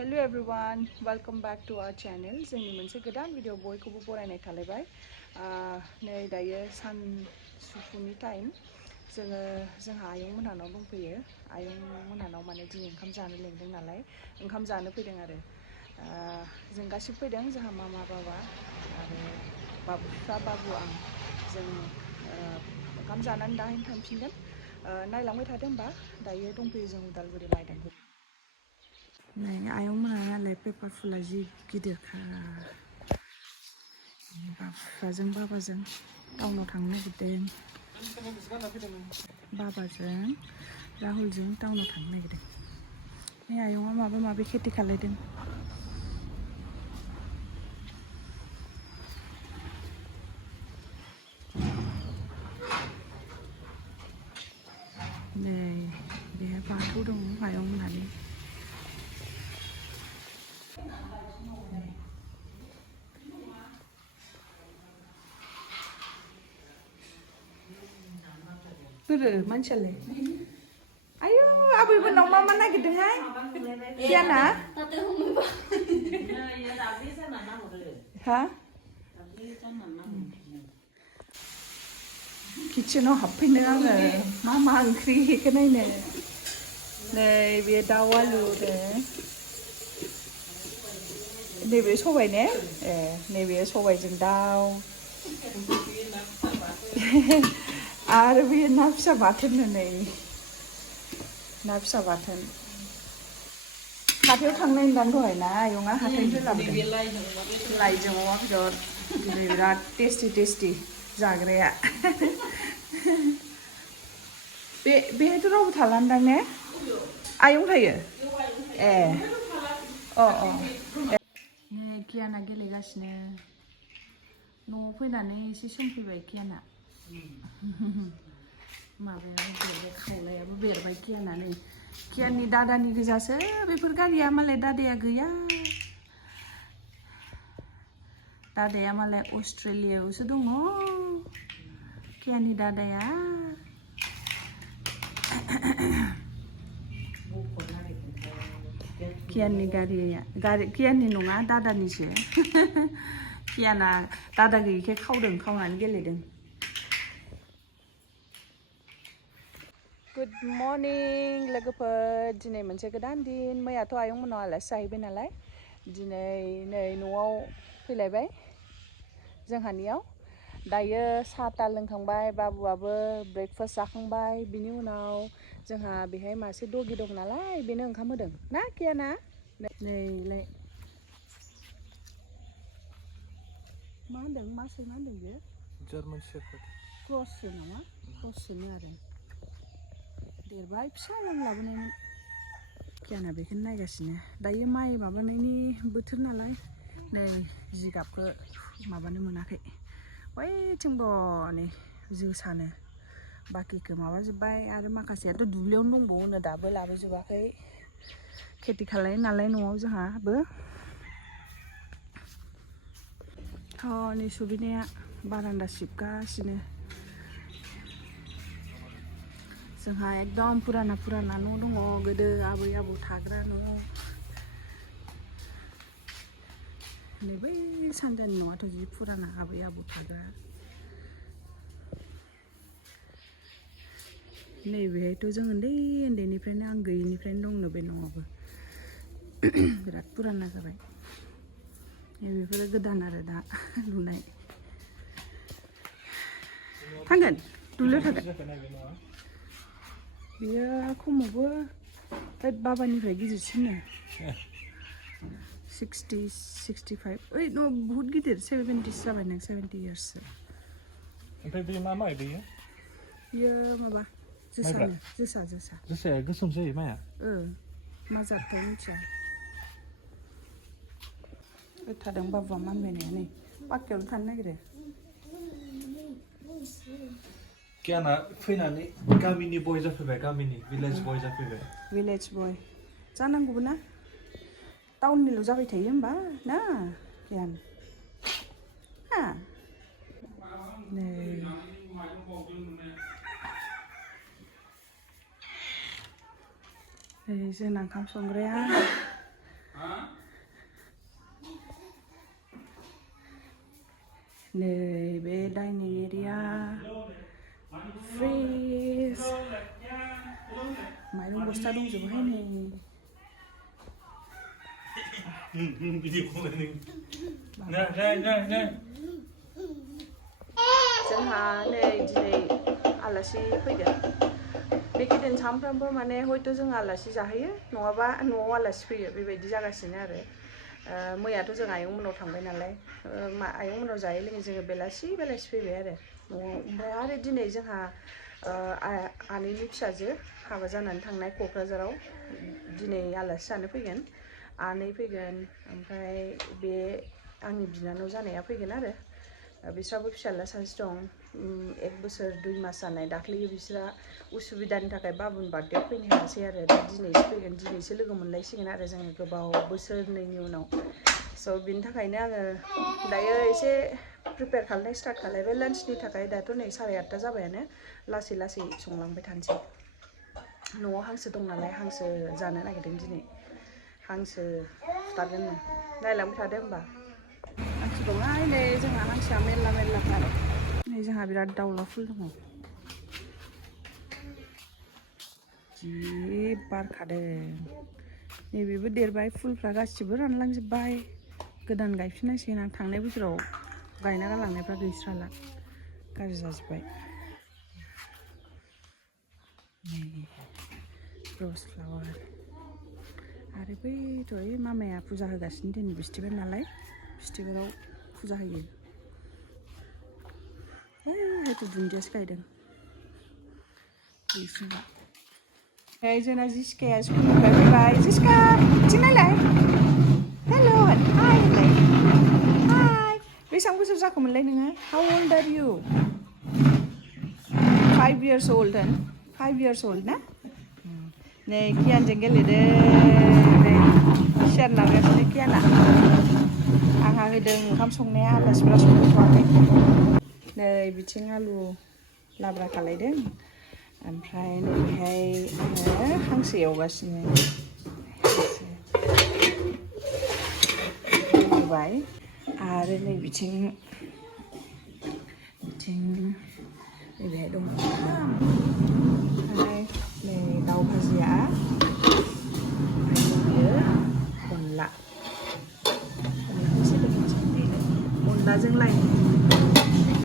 Hello everyone, welcome back to our channel. जोंनि मोनसे गोदान भिडिअ बयखौबो बरायनाय थालायबाय। नै दायो सानसुफुनि टाइम। जोंहा आयं मोनहानाव दंफैयो। आयं मोनहानाव माने दिनै ओंखाम जानो लेंदों नालाय ओंखाम जानो फैदों आरो। जों गासिबो फैदों जोंहा मामा बाबा आरो बाबु फिफा बाबु आं। जों ओंखाम जानानै दाहायनो थांफिनगोन। नायलांबाय थादो होमबा दायो दंफैयो जों उदालगुरि मायदांगुरि। नै आयं मोनालाय पेपार फुला जि गिदिरखा। बिफाजों बाबाजों टाउनाव थांनो नागिरदों। बाबाजों राहुलजों टाउनाव थांनो नागिरदों। नै आयंआ माबा माबि खेथि खालायदों। नै बेहाय बाथौ दं आयं मोनहानि। बोरो मानसियालाय आयु आबैमोननाव मा मा नागिरदोंहाय गियाना हा किचेनाव हाबफैनो आङो मा ओंख्रि बेखौ नायनो। नै बे दाउ आलु नैबे सबाय ने नैबे सबायजों दाउ आरो बे ना फिसा बाथोन नै ना फिसा बाथोन। हाथायाव थांनाय होनदां दहाय ना आयंआ हाथायनिफ्राय लाबोदों लाइजों अमा बेदर दिनै बिराद टेस्टि जाग्राया। बेहायथ' रावबो थालान्दां ने आयं थायो ए अ नै गियाना गेलेगासिनो न'आव फैनानै एसे सोमफैबाय गियाना। माबायाबो बेरबाय खावलायाबो बेरबाय गियाना नै गियाननि दादानि गोजासो बेफोर गारिया मालाय दादाया गैया। दादाया मालाय अस्ट्रेलियायावसो दङ गियाननि दादाया। गियाननि गियाननि नङा दादानिसो। गियाना दादा गैयिखाय खावनानै गेलेदों। गुड मर्निं लोगोफोर, दिनै मोनसे गोदान दिन। मैयाथ' आयं मोननाव आलासि जाहैबाय नालाय दिनै नै न'आव फैलायबाय जोंहानियाव। दायो साहा लोंखांबाय बाबुआबो ब्रेकफास्ट जाखांबाय। बिनि उनाव जोंहा बेहाय मासे डगि दं नालाय बेनो ओंखाम होदों ना गियाना। नैलाय मा होनदों मा सैमा होनदों बेयो जार्मान शेफार्ड क्रससो नामा क्रससोनो आरो देरबाय फिसा लाबोनायमोन। गियाना बेखौनो नायगासिनो। दायो माइ माबानायनि बोथोर नालाय नै जिगाबखौ माबानो मोनाखै बैथिं नै जोसानो बाखिखौ माबाजोब्बाय आरो माखासेयाथ' दुब्लियावनो दंबावोनो दाबो लाबोजोबाखै। खेथि खालायो नालाय न'आव जोंहाबो। नै सुबिनाया बारान्दा सिबगासिनो। जोंहा एकदम फुराना न' दङ गोदो आबै आबौ थाग्रा न'। नै बै सानजानि न'आथ' जि फुराना आबै आबौ थाग्रा। नैबेहायथ' जों उन्दैनिफ्रायनो आं गैयिनिफ्रायनो दंनो बे न'आवबो बिराद फुराना जाबाय। बेफोरो गोदान आरो दा लुनाय। थांगोन दुब्लियाव थांगोन। बियो खमावबो बाबानिफ्राय गिदिरसिननो 65 ओइ बहुत गिदिर 70 जाबाय नों 70 इयार्ससो। ओमफ्राय बे मा माइ बेयो? बियो माबा जोसाया गोसोम जायो माइआ। मा जाथाय मिथिया। थादों बाबुआ मानबायनाया नै पाक्कायावनो थानो नागिरो। गियाना फैनानै गामिनि बय जाफैबाय गामिनि भिलेज बय जाफैबाय। भिलेज बय जानांगौबो ना टाउननिल' जाबाय थायो होमबा ना गियान हा नै जोंना ओंखाम संग्राया नैबे डाइनिं एरिया फ्रिज माइरं बस्ता दंजोबोहाय नै जोंहा नै दिनै आलासि फैगोन बेखिदिन सानफ्रामबो माने हयथ' जों आलासि जाहैयो नङाबा न'आव आलासि फैयो बेबायदि जागासिनो आरो मैयाथ' जों आयं मोनाव थांबाय नालाय आयं मोनाव जायै लोङै जोङो बेलासि फैबाय आरो न'आव ओमफ्राय आरो दिनै जोंहा आनैनि फिसाजो हाबा जानानै थांनाय क'क्राझाराव दिनै आलासि जानो फैगोन आनै फैगोन ओमफ्राय बे आंनि बिनानाव जानाया फैगोन आरो बिस्राबो फिसाला सासे दं 1 बोसोर 2 मास जानाय दाख्लैयो बिस्रा उसुबिदानि थाखाय बाबुनि बार्थडेआव फैनो हायासै आरो दा दिनैसो फैगोन दिनैसो लोगो मोनलायसिगोन आरो जोङो गोबाव बोसोरनैनि उनाव स' बिनि थाखायनो आङो दायो एसे प्रिपेयार खालामनाय स्टार्ट खालामबाय लान्चनि थाखाय दाथ' नै 8:30 जाबायानो लासै लासै संलांबाय थानोसै न'आव हांसो दं नालाय हांसो जानो नागिरदों दिनै हांसो फुथारगोन नायलांबाय थादो होमबा हांसो दंहाय नै जोंहा हांसोआ मेरला मेरलाथार नै जोंहा बिराद दाउला फुल दङ जि बारखादों नैबेबो देरबाय फुलफ्रा गासिबो रानलांजोब्बाय गोदान गायफिननांसिगोन आं थांनाय बोसोराव गायना गालांनायफ्रा गैस्राला गाज्रि जाजोब्बाय नै रस फ्लावार आरो बैथ' मामाया फुजा होगासिनो दिनै बिस्थिबार नालाय बिस्थिबाराव फुजा होयो हयथ' दुन्दियासो गायदों बिसोरना जोंना जिस्काया स्कुलनिफ्राय फैबाय जिस्का बिथिं नायलाय हेल' हाय होनलाय हाय बेसेबां बोसोर जाखोमोनलाय नोङो how old are you 5 years old 5 years old ना नै कियानजों गेलेदों नै सियार नारगासिनो कियाना आंहा होदों ओंखाम संनाया आलासिफ्रा संथ'वाखै नै बिथिं आलु लाब्रा खालायदों ओमफ्राय नैबेहाय आङो हांसो एवगासिनो होबाय आरो नै बिथिं नैबेहाय दङ ओमफ्राय नै दाउ भाजिया ओमफ्राय अनला अनलाजों लाइ